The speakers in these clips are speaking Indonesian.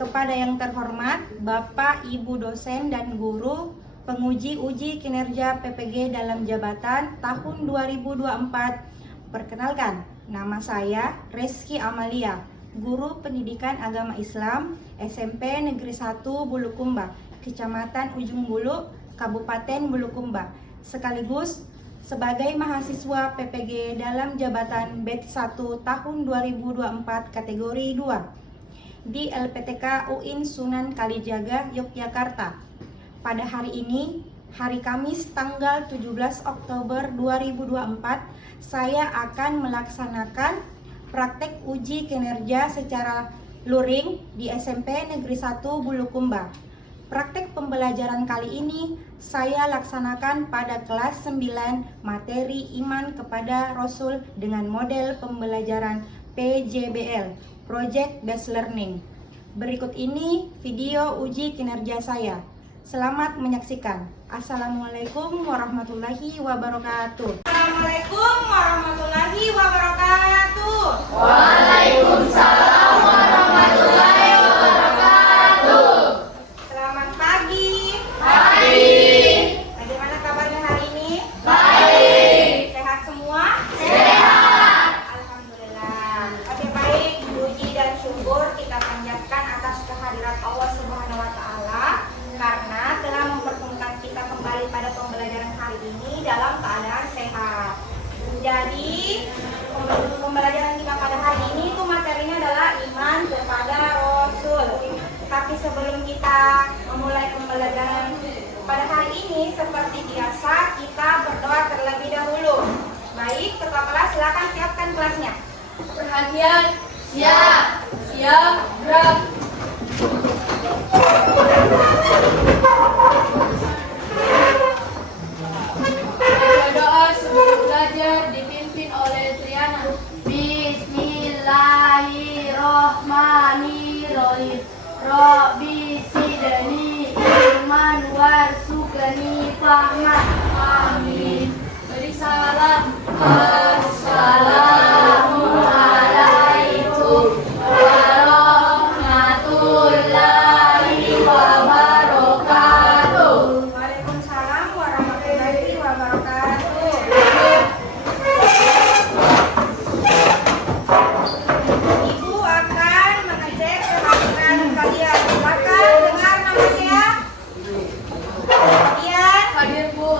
Kepada yang terhormat Bapak, Ibu dosen dan guru penguji uji kinerja PPG dalam jabatan tahun 2024. Perkenalkan, nama saya Reski Amalia, guru pendidikan agama Islam SMP Negeri 1 Bulukumba, Kecamatan Ujung Bulu, Kabupaten Bulukumba, sekaligus sebagai mahasiswa PPG dalam jabatan batch 1 tahun 2024 kategori 2 di LPTK UIN Sunan Kalijaga, Yogyakarta. Pada hari ini, hari Kamis tanggal 17 Oktober 2024, saya akan melaksanakan praktek uji kinerja secara luring di SMP Negeri 1 Bulukumba. Praktek pembelajaran kali ini saya laksanakan pada kelas 9 materi iman kepada Rasul dengan model pembelajaran PJBL, Project Based Learning. Berikut ini video uji kinerja saya. Selamat menyaksikan. Assalamualaikum warahmatullahi wabarakatuh. Assalamualaikum warahmatullahi wabarakatuh. Waalaikumsalam warahmatullahi wabarakatuh. Selamat pagi. Pagi. Bagaimana kabarnya hari ini? Baik. Sehat semua? Sehat. Alhamdulillah. Oke, baik. Puji dan syukur kita panjatkan atas kehadirat Allah Subhanahu wa taala karena telah mempertemukan kita kembali pada pembelajaran hari ini dalam keadaan sehat. Jadi, pembelajaran kita pada hari ini itu materinya adalah iman kepada Rasul. Tapi sebelum kita memulai pembelajaran pada hari ini, seperti biasa kita berdoa terlebih dahulu. Baik, ketua kelas silakan siapkan kelasnya. Perhatian. Siap. Siap. Gerak. Doa sebelum belajar dipimpin oleh Triana. Bismillahirrahmanirrahim. Rabbi sidani ilman warzuqni fahman. Amin. Beri salam. Assalamualaikum warahmatullahi wabarakatuh. Waalaikumsalam warahmatullahi wabarakatuh. Ibu akan mengecek kehadiran kalian. Silakan dengar namanya ya. Kemudian Hadir, Bu.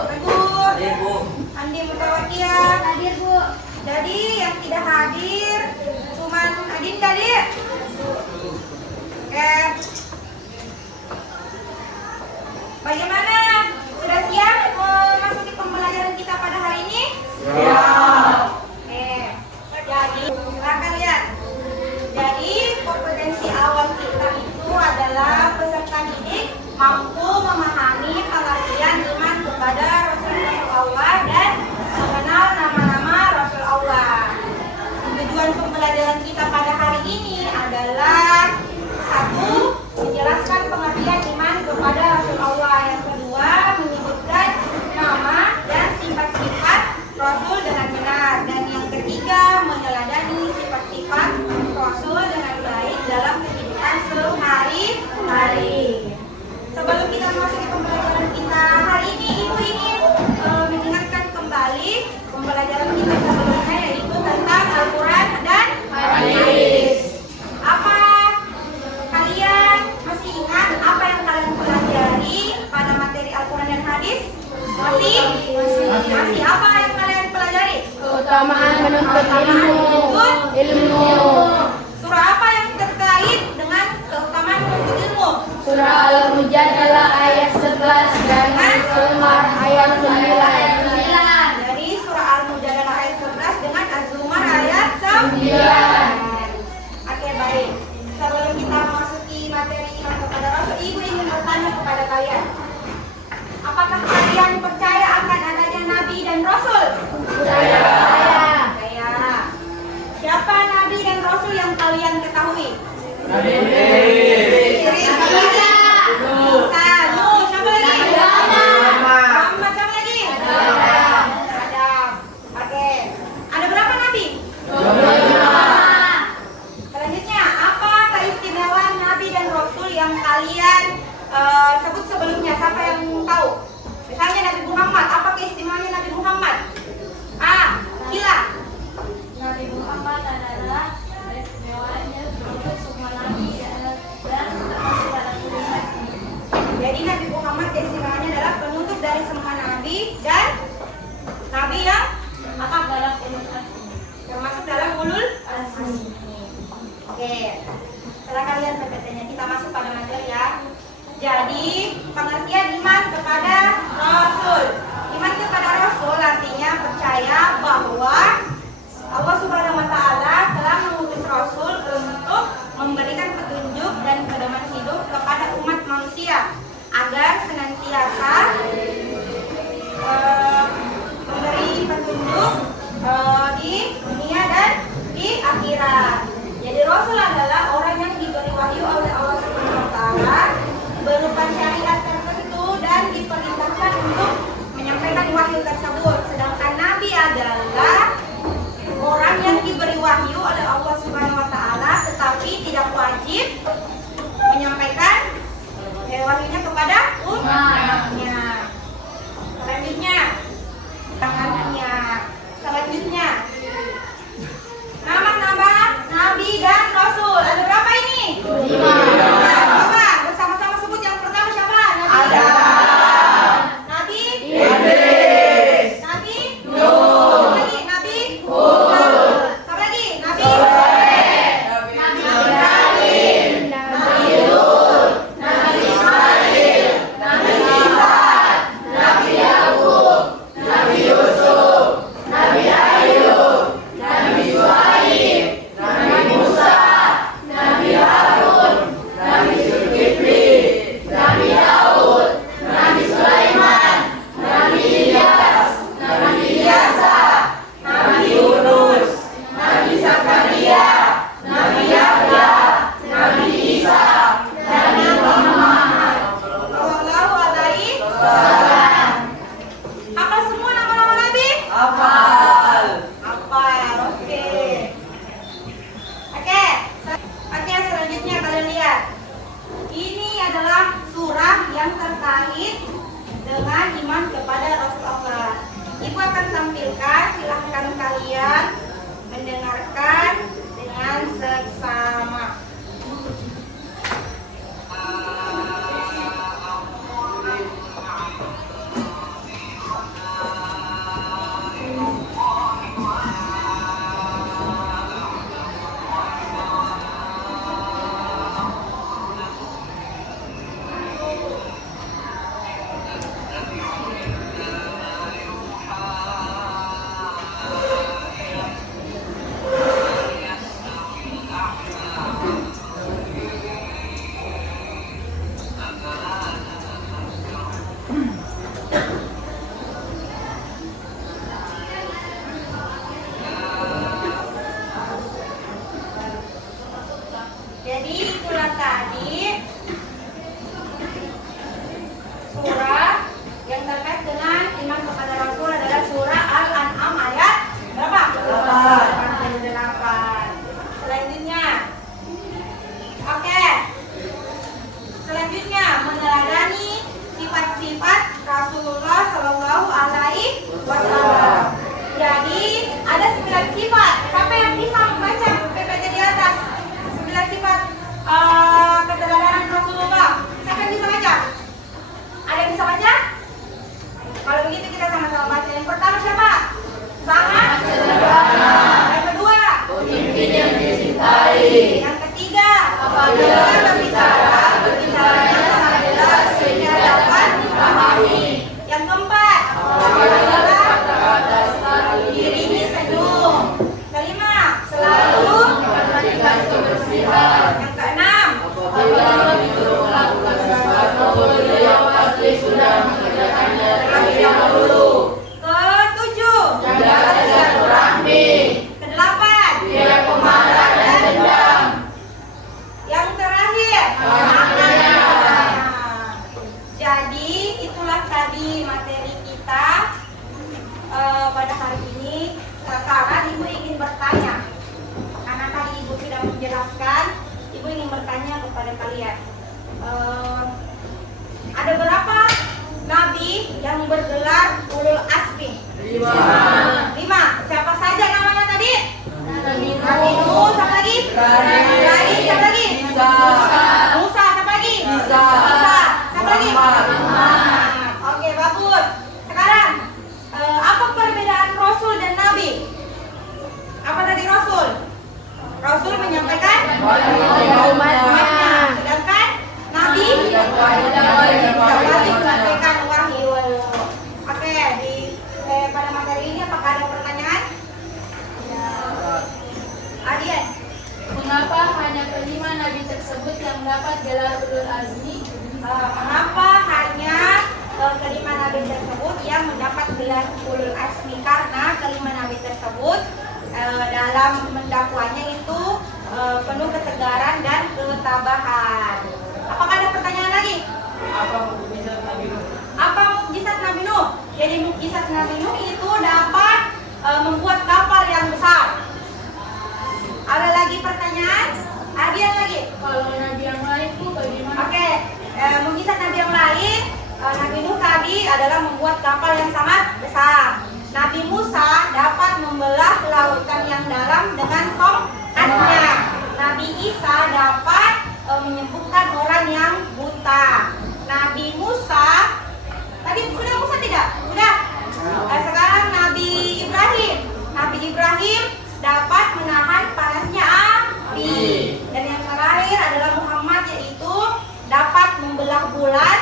Ibu Andi Mutawakia. Hadir, Bu. Jadi yang tidak hadir cuman Adin tadi. Oke. Bagaimana? Sudah siap memasuki pembelajaran kita pada hari ini? Siap. Oke. Jadi silakan lihat. Jadi kompetensi awal kita itu adalah peserta didik mampu memahami pengertian iman kepada Rasulullah dan mengenal nama-nama Rasul Allah. Tujuan pembelajaran kita pada hari ini adalah satu, menjelaskan pengertian iman kepada Rasul Allah. Yang kedua, menyebutkan nama dan sifat-sifat Rasul dengan benar. Dan yang ketiga, meneladani sifat-sifat Rasul dengan baik dalam kehidupan sehari-hari. Sebelum kita memasuki pembelajaran kita hari ini, Ibu ingin mengingatkan kembali pembelajaran kita sebelumnya, yaitu tentang Al-Quran dan hadis. Apa kalian masih ingat apa yang kalian pelajari pada materi Al-Quran dan hadis? Masih? Apa yang kalian pelajari? Keutamaan menuntut ilmu. Surah apa yang terkait dengan keutamaan menuntut ilmu? Surah Al-Mujadalah ayat 11 dan Az-Zumar ayat 9. Dari surah Al-Mujadalah ayat 11 dengan Az-Zumar ayat 9. Oke, baik. Sebelum kita memasuki materi iman kepada Rasul, Ibu ingin bertanya kepada kalian. Apakah kalian percaya akan adanya Nabi dan Rasul? Percaya. Percaya. Siapa Nabi dan Rasul yang kalian ketahui? Nabi. Isa. Nuh. Siapa lagi? Muhammad. Siapa lagi? Adam. Oke. Ada berapa Nabi? 25. Jadi, pengertian iman kepada Rasul. Iman kepada Rasul artinya percaya bahwa Allah Subhanahu wa Ta'ala telah mengutus Rasul untuk memberikan petunjuk dan pedoman hidup kepada umat manusia agar senantiasa memberi petunjuk di dunia dan di akhirat. Jadi Rasul adalah orang yang diberi wahyu oleh Allah Subhanahu wa Ta'ala berupa syariat tertentu dan diperintahkan untuk menyampaikan wahyu tersebut. Sedangkan Nabi adalah orang yang diberi wahyu oleh Allah Subhanahu wa Ta'ala tetapi tidak wajib menyampaikan wahyunya kepada umatnya. Selanjutnya nama-nama Nabi dan Rasul. Ada berapa ini? 5. Coba bersama-sama sebut. Yang pertama siapa? Nabi Nabi Idris. Nabi Nuh. Lagi Nabi Hud. Siapa lagi? Nabi Nabi Ibrahim. Nabi Lut. Nabi Ismail. Nabi Isa. Nabi Yakub. Nabi Yusuf. Nabi Ayub. Nabi Shu'aib. Nabi Musa. Nabi Harun. Nabi Zulkifli. Nabi Daud. Nabi Sulaiman. Nabi Ilyas. Nabi Ilyasa. Nabi Yunus. Nabi Zakaria. Nabi Yahya. Nabi Isa. Nabi Muhammad Sallallahu alaihi wasallam. Apa semua nama-nama Nabi? Hafal. Oke. Oke, selanjutnya kalian lihat. Ini adalah surah yang terkait dengan iman kepada Rasulullah. Ibu akan tampilkan, silahkan kalian mendengarkan dengan seksama. Jadi itulah tadi surah yang terkait dengan iman kepada Rasul adalah surah Al-An'am ayat berapa? 8. Selanjutnya, selanjutnya meneladani sifat-sifat Rasulullah Sallallahu Alaihi Wasallam. Jadi ada 9 sifat. Siapa yang bisa membaca PPT di atas? 9 sifat keteladanan Rasulullah. Siapa yang bisa baca? Ada yang bisa baca? Kalau begitu kita sama-sama baca. Yang pertama siapa? Sangat sederhana. Yang kedua, pemimpin yang dicintai. Yang ketiga, apabila berbicaranya sangat jelas sehingga dapat dipahami. Yang keempat, apabila kata-kata selalu dirinya senyum. Kelima, selalu memperhatikan kebersihan. Yang keenam, apabila disuruh melakukan sesuatu, beliau pasti sudah mengerjakannya terlebih dahulu. Ketujuh, jaga silaturahmi. Kedelapan, tidak pemarah dan dendam. Yang terakhir, jadi itulah tadi materi kita pada hari ini. Sekarang Ibu ingin bertanya, karena tadi Ibu sudah menjelaskan, Ibu ingin bertanya kepada kalian, ada berapa nabi yang bergelar ulul azmi? 5. Siapa saja namanya tadi? Nabi Nuh, siapa lagi? Ibrahim, siapa lagi? Musa, siapa lagi? Isa, siapa lagi? Oke, bagus. Sekarang apa perbedaan Rasul dan Nabi? Apa tadi Rasul? Rasul menyampaikan umatnya, sedangkan Nabi mendapat gelar ulul azmi? Mengapa hanya kelima nabi tersebut yang mendapat gelar ulul azmi? Karena kelima nabi tersebut dalam mendakwanya itu penuh ketegaran dan ketabahan. Apakah ada pertanyaan lagi? Apa mukjizat Nabi Nuh? Jadi mukjizat Nabi Nuh itu dapat membuat kapal yang besar. Ada lagi pertanyaan? Ada yang lagi? Kalau nabi yang lain tuh bagaimana? Oke, mukjizat Nabi yang lain, Nabi Nuh tadi adalah membuat kapal yang sangat besar. Nabi Musa dapat membelah lautan yang dalam dengan tongkatnya. Nabi Isa dapat menyembuhkan orang yang buta. Nabi Musa, tadi sudah Musa tidak? Sudah. Sekarang Nabi Ibrahim. Nabi Ibrahim dapat menahan panasnya api. Dan yang terakhir adalah Muhammad, yaitu dapat membelah bulan,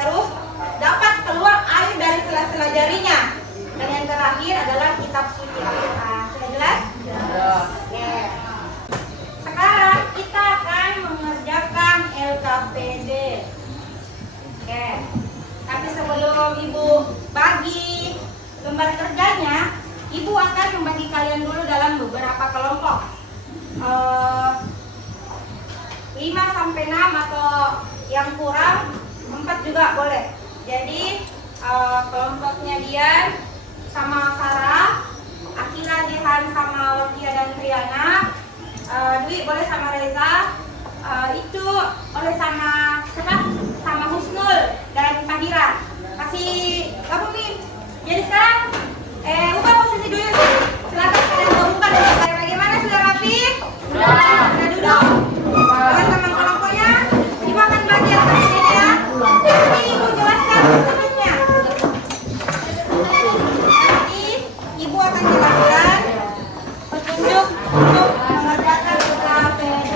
terus dapat keluar air dari sela-sela jarinya. Dan yang terakhir adalah kitab suci Al-Quran. Sudah jelas? Oke. Sekarang kita akan mengerjakan LKPD. Oke. Tapi sebelum Ibu bagi lembar kerjanya, Ibu akan membagi kalian dulu dalam beberapa kelompok. 5 sampai 6 atau yang kurang 4 juga boleh. Jadi kelompoknya Dian sama Sarah, Akila, Jehan sama Wakia dan Triana, Dwi boleh sama Reza, Icu boleh sama siapa? Sama Husnul dan Fahira. Kasih kamu Min. Jadi sekarang ubah posisi dulu. Silakan kalian gabungkan dengan bagaimana, sudah rapi? Sudah duduk. Teman-teman kelompoknya, Ibu akan bagi ini ya. Nanti Ibu jelaskan petunjuknya. Nanti Ibu akan jelaskan petunjuk untuk mengerjakan LKPD.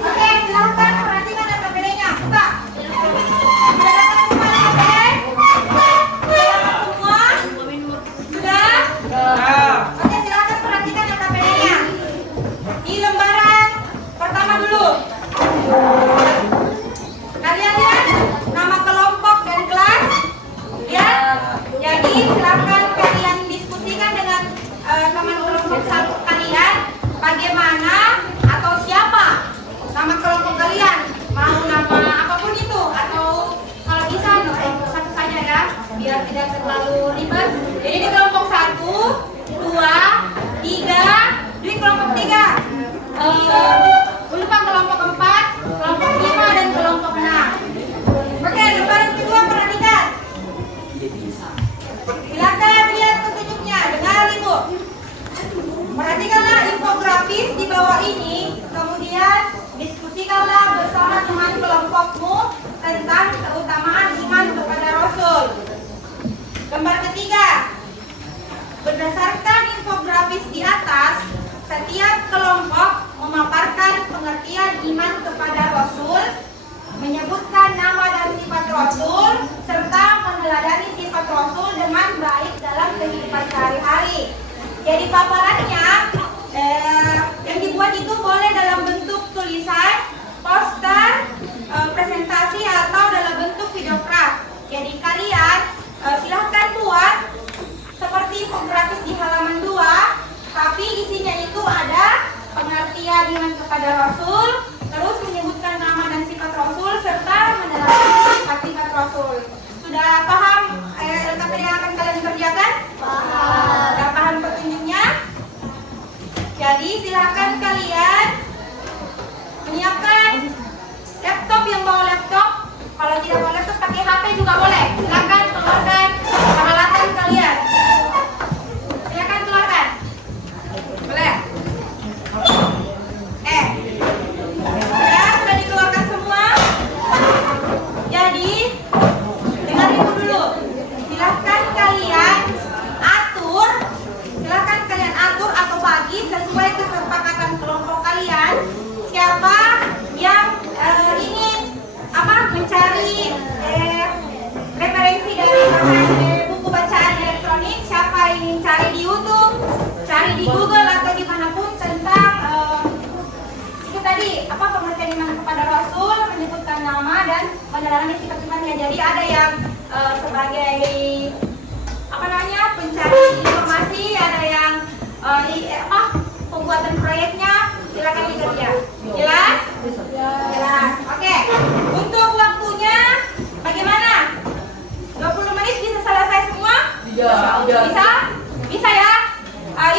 Oke, silahkan perhatikan LKPD-nya. Buka. Sudah dapat semua LKPD? Sudah? Oke, silahkan perhatikan LKPD-nya. Di lembaran pertama dulu. Kalian lihat nama kelompok dan kelas? Ya. Jadi silahkan kalian diskusikan dengan teman kelompok satu kalian bagaimana atau siapa nama kelompok kalian. Mau nama apapun itu atau kalau bisa nama kelompok satu saja ya, biar tidak terlalu ribet. Jadi di kelompok 1, 2, 3, di kelompok 3. Lupa kelompok 4, kelompok 5 dan kelompok 6. Oke, lembaran kedua perhatikan. Silakan lihat petunjuknya, dengar Ibu. Perhatikanlah infografis di bawah ini, kemudian diskusikanlah bersama teman kelompokmu tentang keutamaan iman kepada Rasul. Lembar ketiga. Berdasarkan infografis di atas, setiap kelompok memaparkan pengertian iman kepada Rasul, menyebutkan nama dan sifat Rasul, serta meneladani sifat Rasul dengan baik dalam kehidupan sehari-hari. Jadi paparannya yang dibuat itu boleh dalam bentuk tulisan, poster, presentasi, atau dalam bentuk videocraft. Jadi kalian silahkan buat seperti infografis di halaman 2, tapi isinya itu ada pengertian iman kepada Rasul, terus menyebutkan nama dan sifat Rasul, serta meneladani sifat-sifat Rasul. Sudah paham LKPD yang akan kalian kerjakan? Paham. Sudah paham petunjuknya? Jadi silakan kalian menyiapkan laptop, yang bawa laptop. Kalau tidak bawa laptop, pakai HP juga boleh. Silakan keluarkan peralatan kalian. Silakan keluarkan. Boleh? Sudah dikeluarkan semua. Jadi dengar Ibu dulu. Silahkan kalian atur atau bagi sesuai kesepakatan kelompok kalian. Siapa yang ingin mencari referensi Jadi ada yang sebagai apa namanya pencari informasi, ada yang pembuatan proyeknya. Silakan dikerja. Jelas? Jelas. Oke. Untuk waktunya bagaimana? 20 menit bisa selesai semua? Bisa? Bisa ya?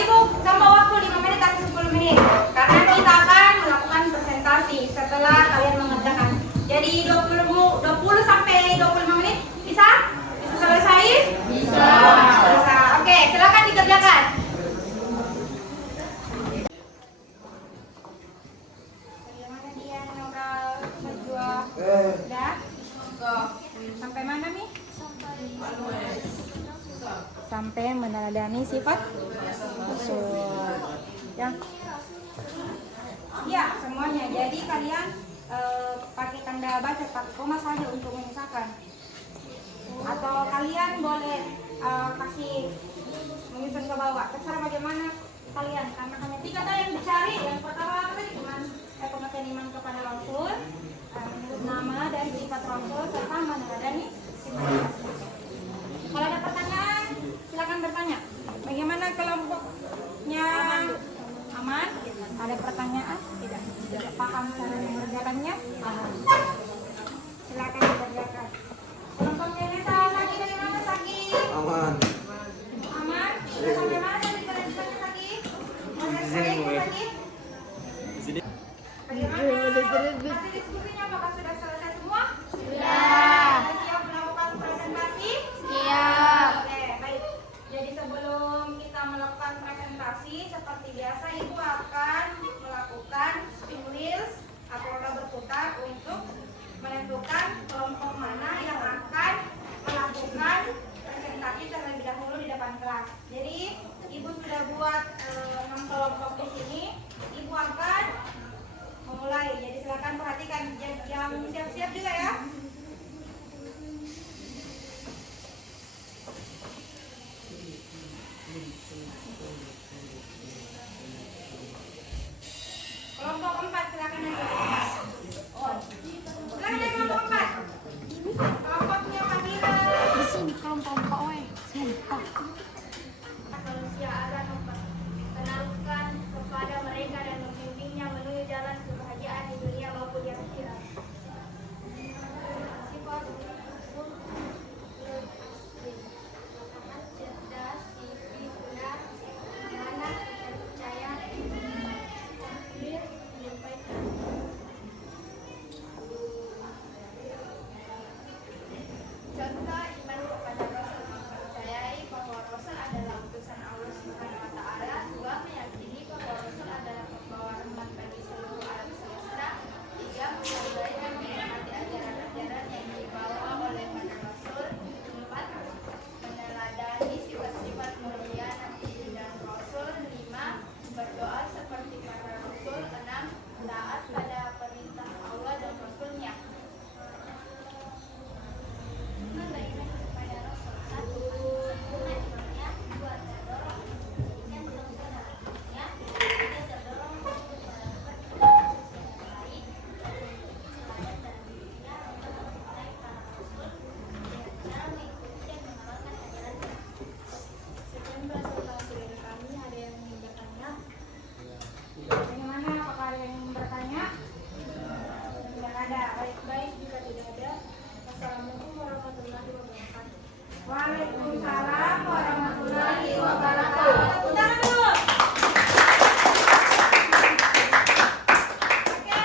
Ibu tambah waktu 5 menit atau 10 menit. Karena kita akan melakukan presentasi setelah kalian mengerjakan. Jadi 20 sampai 25 menit bisa? Bisa selesai? Bisa. Bisa. Oke, silakan dikerjakan. Bagaimana dia Nora berjuang? Udah? Sampai mana nih? Sampai meneladani sifat Rasul. Ya, semuanya. Jadi kalian pakai tanda baca pakai koma saja untuk memisahkan. Atau kalian boleh kasih menyusun ke bawah. Terserah bagaimana kalian. Karena hanya 3 tadi yang dicari. Yang pertama tadi pengertian iman kepada Rasul, menurut nama dan sifat Rasul serta meneladani sifat Rasul. Kalau ada pertanyaan, silakan bertanya. Bagaimana kelompoknya? Aman? Ada pertanyaan? Tidak. Tidak paham cara mengerjakannya? Silakan dikerjakan. Kelompoknya Nesa, Saki dari mana Saki? Aman. Aman? Sudah sampai mana tadi kerjaannya Saki? Proses proyeknya Saki? Bagaimana? Hasil diskusinya apakah sudah selesai semua? Sudah. Sudah siap melakukan presentasi? Siap. Oke, baik. Jadi sebelum kita melakukan presentasi, seperti biasa Ibu akan melakukan spin wheels atau roda berputar untuk menentukan kelompok mana yang akan melakukan presentasi terlebih dahulu di depan kelas. Jadi Ibu sudah buat 6 kelompok di sini. Ibu akan memulai. Jadi silakan perhatikan yang siap-siap juga ya. Kelompok 4 silakan naik. Silakan naik kelompok 4. Kelompoknya Fadila. Di sini kelompok OE. Manusia akan memperkenalkan kepada mereka dan membimbingnya menuju jalan kebahagiaan di dunia maupun di akhirat. Sifat cerdas, sifat benar, amanah, percaya, menyampaikan. Contoh iman kepada Rasul, mempercayai bahwa Rasul adalah utusan Allah Subhanahu wa taala. 2. Meyakini bahwa Rasul adalah pembawa rahmat bagi seluruh alam semesta. 3. Menghargai dan menghormati ajaran-ajaran yang dibawa oleh para Rasul. 4. Meneladani sifat-sifat mulia Nabi dan Rasul. 5. Berdoa seperti para Rasul. 6. Taat pada perintah Allah dan Rasulnya. Bagaimana? Apakah ada yang bertanya? Tidak ada. Baik, jika tidak ada, Assalamualaikum warahmatullahi wabarakatuh. Waalaikumsalam warahmatullahi wabarakatuh. Tepuk tangan dulu. Oke.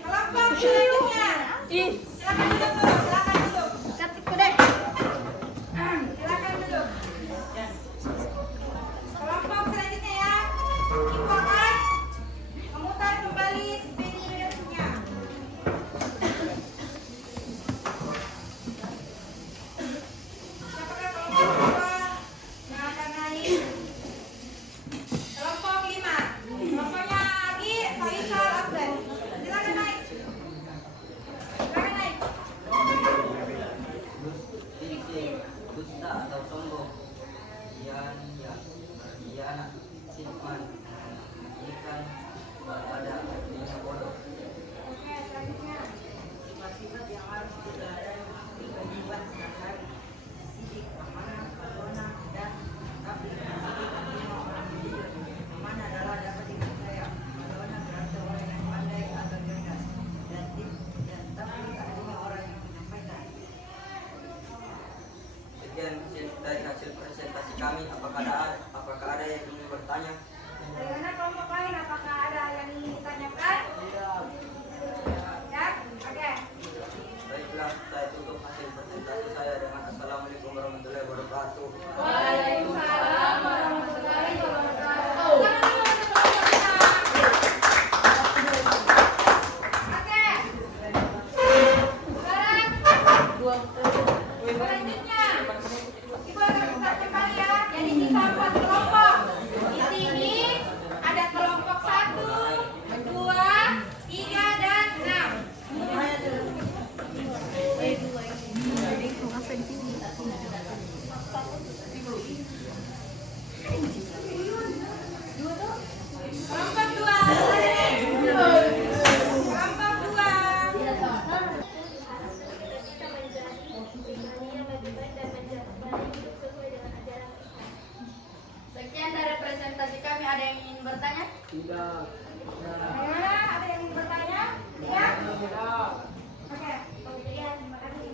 Kelompok selanjutnya. Silakan duduk dulu. Silakan duduk. Silakan duduk. Kelompok selanjutnya ya. Ibu akan memutar kembali spin wheels-nya. kewajiban dasar sidik, amanah, pedoman, dan tabligh. Sidik artinya orang jujur, amanah adalah dapat dipercaya, pedoman berarti orang yang pandai atau cerdas, dan tabligh artinya orang yang menyampaikan. Sekian dari hasil presentasi kami. Apakah ada yang ingin bertanya? Bagaimana kelompok lain? Apakah ada yang ingin ditanyakan? Ya? Oke. Baiklah, saya tutup hasil presentasi saya dengan Assalamualaikum warahmatullahi wabarakatuh. Waalaikumsalam warahmatullahi wabarakatuh. Oke. Selanjutnya, Ibu akan buka kembali ya. Jadi sisa 4 kelompok. Di sini ada kelompok 1, 2, 3, dan 6. Kelompok 2. Kelompok 2. Sekian dari presentasi kami. Ada yang ingin bertanya? Bagaimana? Ada yang ingin bertanya? Ya? Oke. Terima kasih.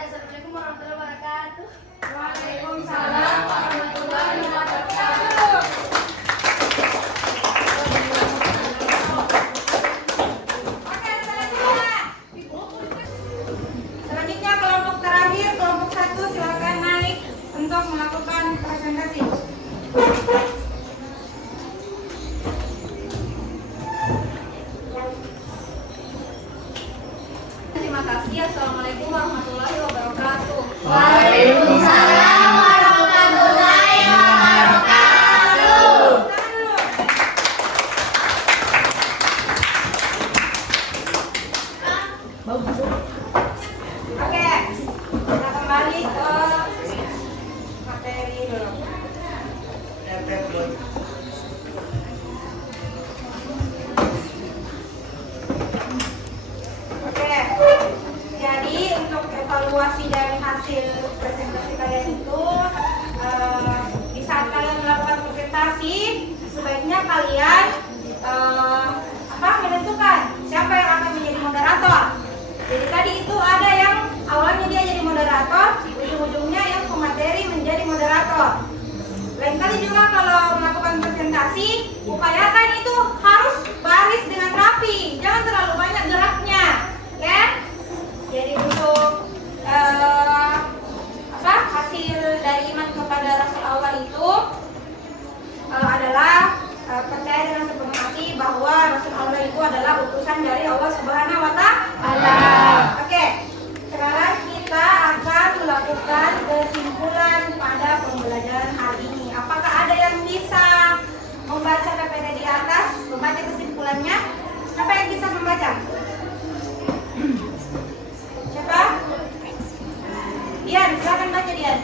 Assalamualaikum warahmatullahi wabarakatuh. Waalaikumsalam warahmatullahi wabarakatuh. Oke, selanjutnya kelompok terakhir, kelompok 1, silakan naik untuk melakukan presentasi. Terima kasih. Assalamualaikum warahmatullahi wabarakatuh. Waalaikumsalam warahmatullahi wabarakatuh. Oke, kita kembali ke materi dulu. Oke, jadi untuk evaluasi dari hasil presentasi kalian itu, di saat kalian melakukan presentasi, sebaiknya kalian menentukan siapa yang akan menjadi moderator. Jadi tadi itu ada yang awalnya dia jadi moderator, ujung-ujungnya yang pemateri menjadi moderator. Lain kali juga kalau melakukan presentasi, upayakan itu harus baris dengan rapi, jangan terlalu banyak geraknya, ya. Jadi untuk hasil dari iman kepada Rasul Allah itu adalah percaya dengan sepenuh hati bahwa Rasul Allah itu adalah utusan dari Allah Subhanahu wa Ta'ala. Oke, sekarang kita akan melakukan kesimpulan pada pembelajaran hari ini. Apakah ada yang bisa membaca PPT di atas, membaca kesimpulannya? Siapa yang bisa membaca? Siapa? Dian, silakan baca Dian.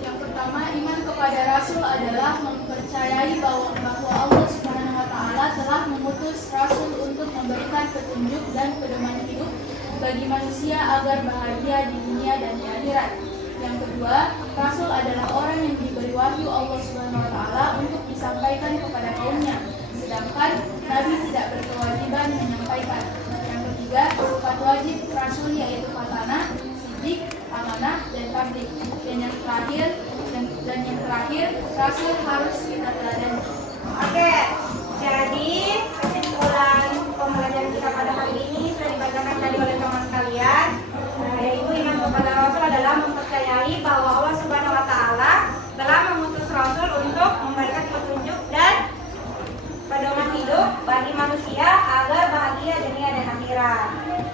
Yang pertama, iman kepada Rasul adalah mempercayai bahwa Allah Subhanahu wa Ta'ala telah mengutus Rasul untuk memberikan petunjuk dan pedoman hidup bagi manusia agar bahagia di dunia dan di akhirat. Yang kedua, Rasul adalah orang yang diberi wahyu Allah Subhanahu wa Ta'ala untuk disampaikan kepada kaumnya, sedangkan Nabi tidak berkewajiban menyampaikan. Yang ketiga, sifat wajib Rasul yaitu fatanah, sidik, amanah, dan tabligh. Dan yang terakhir, Rasul harus kita teladani. Oke, jadi kesimpulan pembelajaran kita pada hari ini sudah dibacakan tadi oleh teman kalian, yaitu iman kepada Rasul adalah mempercayai bahwa Allah Subhanahu wa Ta'ala telah mengutus Rasul untuk memberikan petunjuk dan pedoman hidup bagi manusia agar bahagia dunia dan akhirat.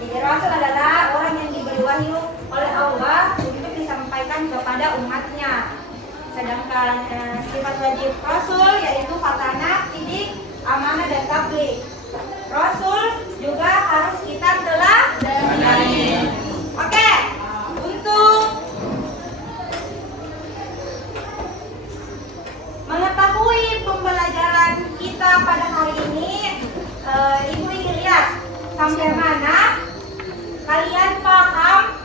Jadi Rasul adalah orang yang diberi wahyu oleh Allah untuk disampaikan kepada umatnya. Sedangkan sifat wajib Rasul yaitu fatanah, sidik, amanah, dan tabligh. Rasul juga harus kita teladani. Oke, untuk mengetahui pembelajaran kita pada hari ini, Ibu ingin lihat sampai mana kalian paham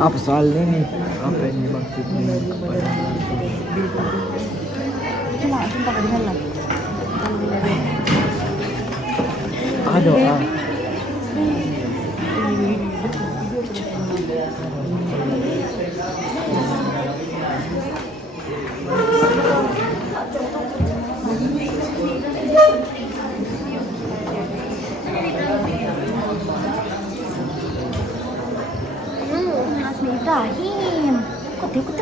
Apa soalnya nih? Apa yang dimaksudnya kepada Cuma sumpah kedengeran lah. doa. Nazmi Ibrahim. Kok dia ikut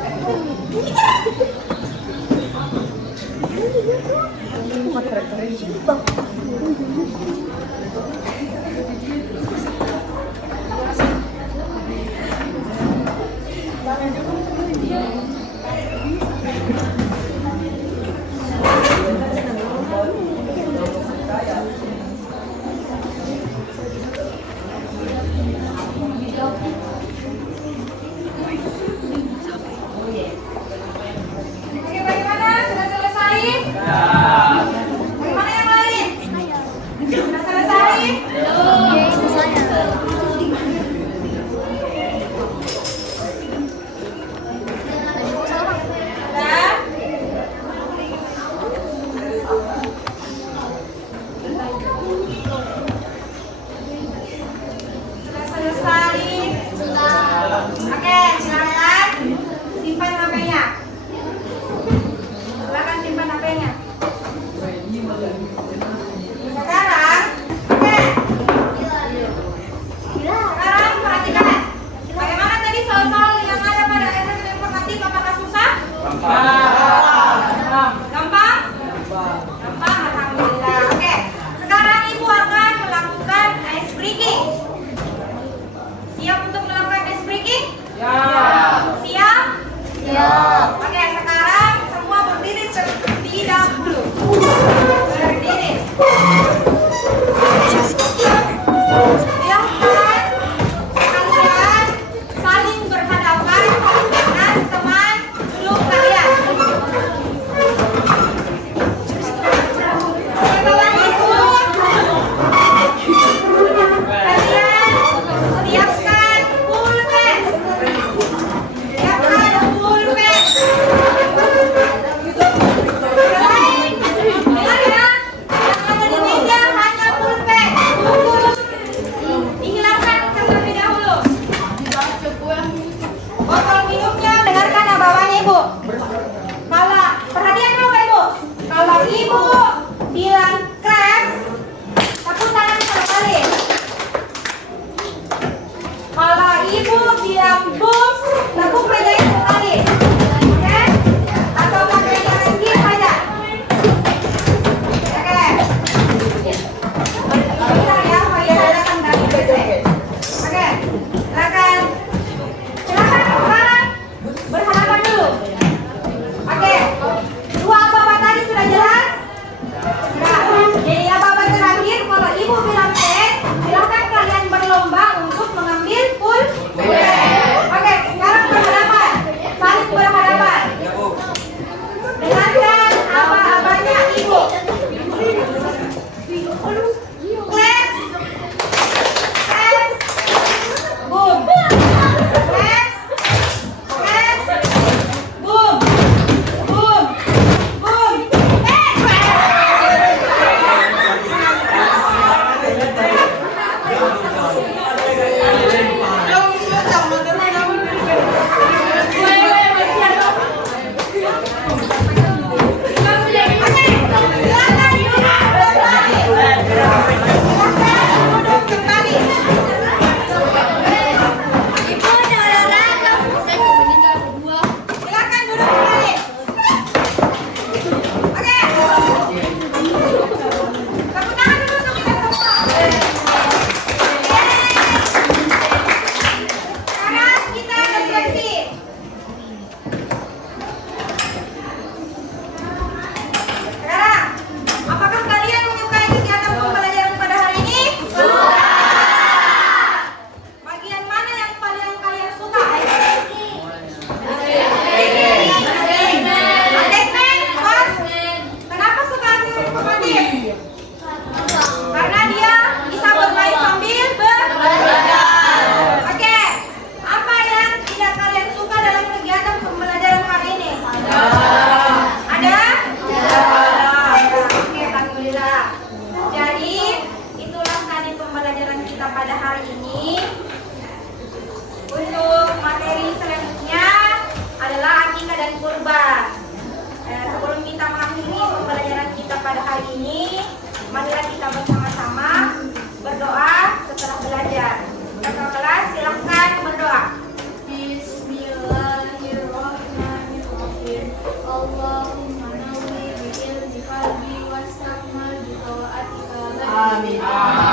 bukan karakternya cinta. Oke, bagaimana? Sudah selesai? Bagaimana yang lain? Sudah selesai? Iya, itu saya. Sudah? Sudah selesai? Sudah. Oke, silakan simpan HP-nya. Silakan simpan HP-nya. Sekarang, oke.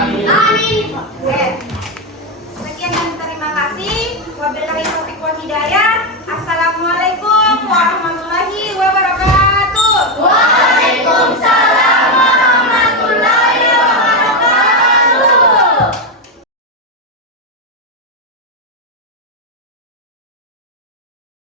Amin.